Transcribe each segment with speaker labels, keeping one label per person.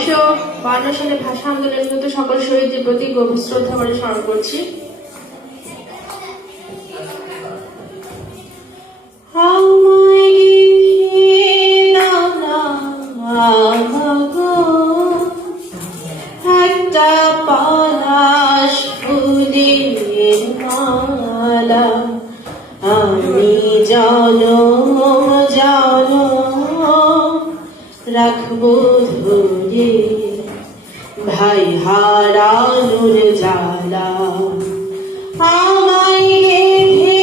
Speaker 1: উনিশশো বান্ন সালে ভাষা আন্দোলনের নিহত সকল শহীদদের প্রতি গভীর শ্রদ্ধা করে স্মরণ করছি। আমি জানো জানো, রাখব ধরে ভাই হারানোর জ্বালা আমায় গেঁথে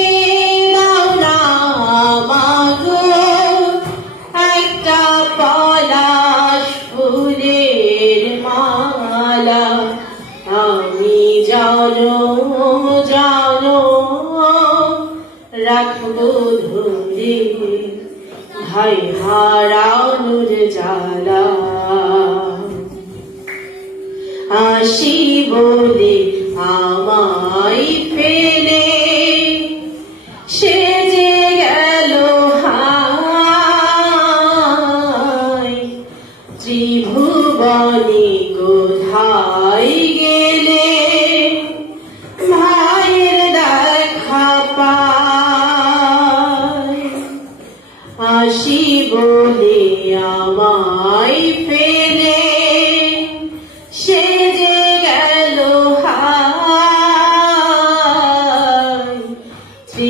Speaker 1: না মাগো একটা পলাশ ফুলের মালা। আমি জানো জানো, রাখব ধরে। ভাই হারানোর জ্বালা আসি বলে আমায় ফেলে। সে যে গেল হায়, ত্রিভুবনে কোথায় গেলে? ভাইয়ের দেখা পায়। আসি বলে আমায়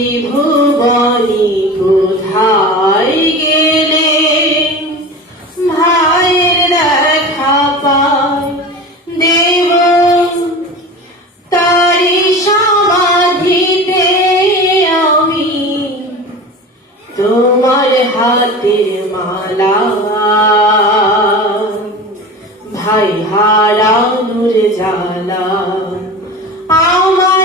Speaker 1: ত্রিভুবনী কোথায় গেলে? ভাইয়ের তারি তোমার মালা। ভাই হারানোর জ্বালা। আমায়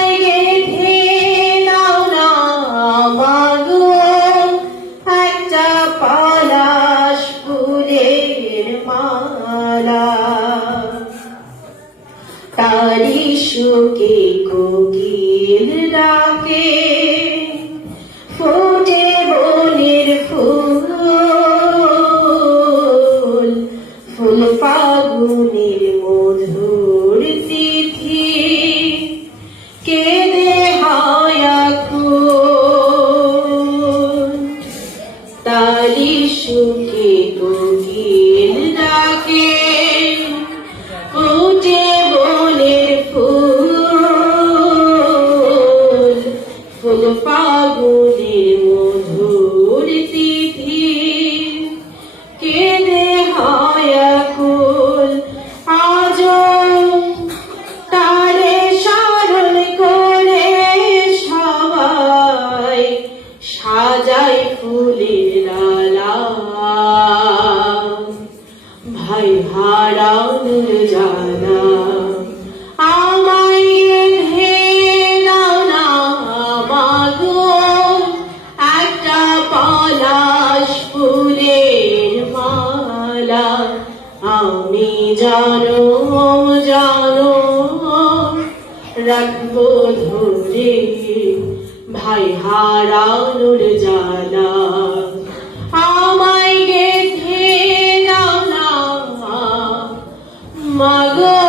Speaker 1: তারি সুখে কোকিল ডাকে। ফোটে বনের ফুল ফুল ফাগুনের মধুর তিথি। কেঁদে হায়াকুল তালি সুখে মধুর তিথি কেঁদে হায়াকুল আজ তারে স্মরণ করে সবাই সাজাই ফুলের ডালা ভাই হারানোর জানা। জানো জানো রাখব ধরে ভাই হারানোর জানা। আমায় গেথে না মাগো।